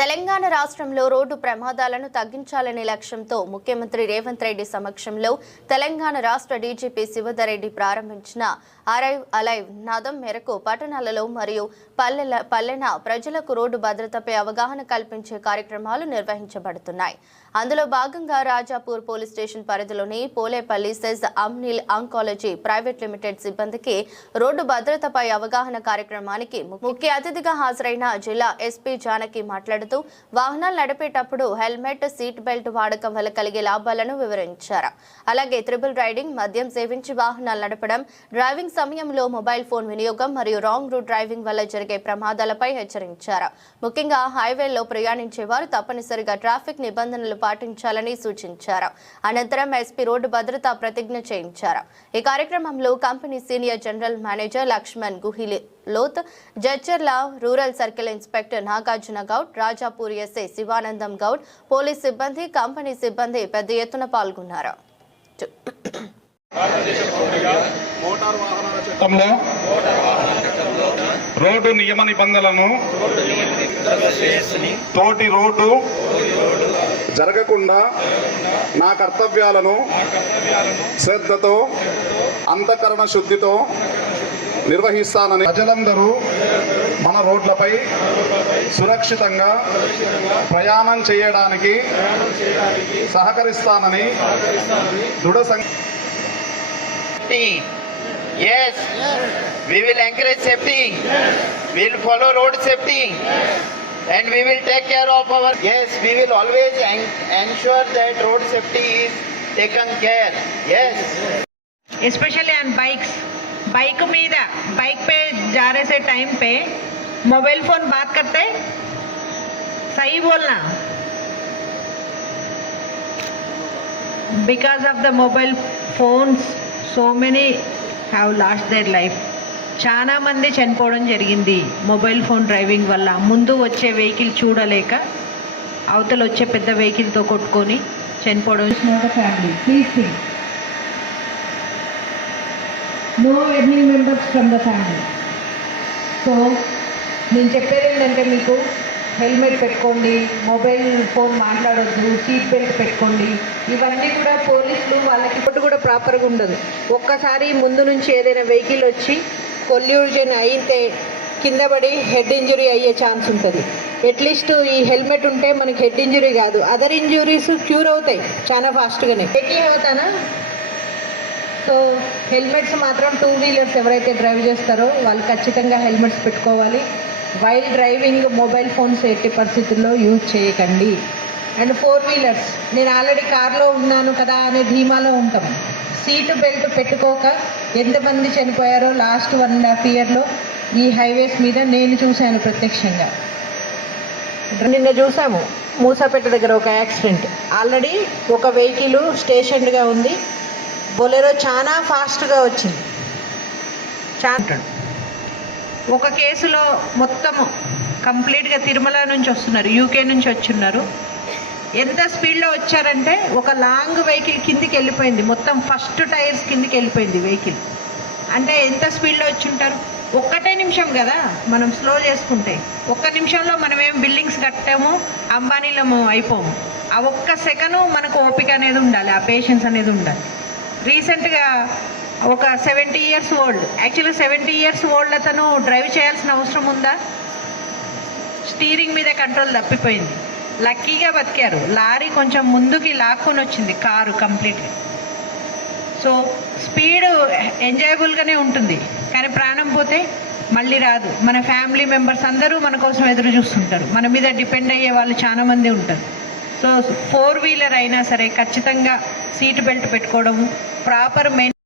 తెలంగాణ రాష్ట్రంలో రోడ్డు ప్రమాదాలను తగ్గించాలనే లక్ష్యంతో ముఖ్యమంత్రి రేవంత్ రెడ్డి సమక్షంలో తెలంగాణ రాష్ట్ర డీజీపీ శివధరెడ్డి ప్రారంభించిన అరైవ్ అలైవ్ నాదం మేరకు పట్టణాలలో మరియు పల్లెల పల్లెన ప్రజలకు రోడ్డు భద్రతపై అవగాహన కల్పించే కార్యక్రమాలు నిర్వహించబడుతున్నాయి. అందులో భాగంగా రాజాపూర్ పోలీస్ స్టేషన్ పరిధిలోని Polepally SEZ Amneal Oncology private limited సిబ్బందికి రోడ్డు భద్రతపై అవగాహన కార్యక్రమానికి ముఖ్య అతిథిగా హాజరైన జిల్లా ఎస్పీ జానకి మాట్లాడుతూ వాహనాలు నడిపేటప్పుడు హెల్మెట్ సీట్ బెల్ట్ వాడకం వల్ల కలిగే లాభాలను వివరించారు. అలాగే త్రిబుల్ రైడింగ్ మద్యం సేవించి వాహనాలు నడపడం డ్రైవింగ్ సమయంలో మొబైల్ ఫోన్ వినియోగం మరియు రాంగ్ రూట్ డ్రైవింగ్ వల్ల జరిగే ప్రమాదాలపై హెచ్చరించారు. ముఖ్యంగా హైవేల్లో ప్రయాణించే వారు తప్పనిసరిగా ట్రాఫిక్ నిబంధనలు పాటించాలని సూచించారు. అనంతరం ఎస్పీ రోడ్డు భద్రతా ప్రతిజ్ఞ చేయించారు. ఈ కార్యక్రమంలో company senior general manager Lakshman గుహిలి లోత్ Jadcherla rural circle inspector Nagarjuna Goud Rajapur SI Shivanandam Goud police సిబ్బంది కంపెనీ సిబ్బంది పెద్ద ఎత్తున పాల్గొన్నారు. రోడ్డు నియమ నిబంధనలను తోటి రోడ్డు జరగకుండా నా కర్తవ్యాలను శ్రద్ధతో అంతఃకరణ శుద్ధితో నిర్వహిస్తానని ప్రజలందరూ మన రోడ్లపై సురక్షితంగా ప్రయాణం చేయడానికి సహకరిస్తానని దృఢ Yes. We will encourage safety. Yes. We will follow road safety. Yes. And we will take care of our. Yes, we will always en ensure that road safety is taken care. Yes. Especially on bikes. Bike మీద bike पे जा रहे से time पे mobile phone बात करते सही बोलना because of the mobile phones so many have lost their life చాలా మంది చనిపోవడం జరిగింది మొబైల్ ఫోన్ డ్రైవింగ్ వల్ల ముందు వచ్చే వెహికల్ చూడలేక అవతల వచ్చే పెద్ద వెహికల్తో కొట్టుకొని చనిపోవడం family. Please no any members from the family so నేను చెప్పేది ఏంటంటే మీకు హెల్మెట్ పెట్టుకోండి మొబైల్ ఫోన్ మాట్లాడొద్దు సీట్ బెల్ట్ పెట్టుకోండి. ఇవన్నీ కూడా పోలీసులు వాళ్ళకి ఇప్పుడు కూడా ప్రాపర్గా ఉండదు. ఒక్కసారి ముందు నుంచి ఏదైనా వెహికల్ వచ్చి కొల్యూజన్ అయితే కింద పడి హెడ్ ఇంజురీ అయ్యే ఛాన్స్ ఉంటుంది. అట్లీస్ట్ ఈ హెల్మెట్ ఉంటే మనకి హెడ్ ఇంజురీ కాదు. అదర్ ఇంజురీస్ క్యూర్ అవుతాయి. చాలా ఫాస్ట్గానే టేకింగ్ అవుతానా? సో హెల్మెట్స్ మాత్రం టూ వీలర్స్ ఎవరైతే డ్రైవ్ చేస్తారో వాళ్ళు ఖచ్చితంగా హెల్మెట్స్ పెట్టుకోవాలి. వైల్ డ్రైవింగ్ మొబైల్ ఫోన్స్ ఎట్టి పరిస్థితుల్లో యూజ్ చేయకండి. అండ్ ఫోర్ వీలర్స్ నేను ఆల్రెడీ కార్లో ఉన్నాను కదా అనే ధీమాలో ఉంటాం. సీటు బెల్ట్ పెట్టుకోక ఎంతమంది చనిపోయారో లాస్ట్ వన్ అండ్ హాఫ్ ఇయర్లో ఈ హైవేస్ మీద నేను చూశాను ప్రత్యక్షంగా. నిన్న చూసాము. మూసాపేట దగ్గర ఒక యాక్సిడెంట్ ఆల్రెడీ ఒక వెహికల్ స్టేషన్గా ఉంది. బొలెరో చాలా ఫాస్ట్గా వచ్చింది. చాలా ఒక కేసులో మొత్తము కంప్లీట్గా తిరుమల నుంచి వస్తున్నారు యూకే నుంచి వచ్చున్నారు. ఎంత స్పీడ్లో వచ్చారంటే ఒక లాంగ్ వెహికల్ కిందికి వెళ్ళిపోయింది. మొత్తం ఫస్ట్ టైర్స్ కిందికి వెళ్ళిపోయింది వెహికల్. అంటే ఎంత స్పీడ్లో వచ్చి ఉంటారు ఒక్కటే నిమిషం కదా మనం స్లో చేసుకుంటే. ఒక్క నిమిషంలో మనం ఏం బిల్డింగ్స్ కట్టాము అంబానీలము అయిపోము. ఆ ఒక్క సెకను మనకు ఓపిక అనేది ఉండాలి ఆ పేషెన్స్ అనేది ఉండాలి. రీసెంట్గా ఒక seventy years old actually seventy years old అతను డ్రైవ్ చేయాల్సిన అవసరం ఉందా? స్టీరింగ్ మీద కంట్రోల్ తప్పిపోయింది. లక్కీగా బతికారు. లారీ కొంచెం ముందుకి లాక్కొని వచ్చింది కారు కంప్లీట్గా. సో స్పీడ్ ఎంజాయబుల్గానే ఉంటుంది కానీ ప్రాణం పోతే మళ్ళీ రాదు. మన ఫ్యామిలీ మెంబర్స్ అందరూ మన కోసం ఎదురు చూస్తుంటారు. మన మీద డిపెండ్ అయ్యే వాళ్ళు చాలామంది ఉంటారు. సో ఫోర్ వీలర్ అయినా సరే ఖచ్చితంగా సీట్ బెల్ట్ పెట్టుకోవడం ప్రాపర్ మెయిన్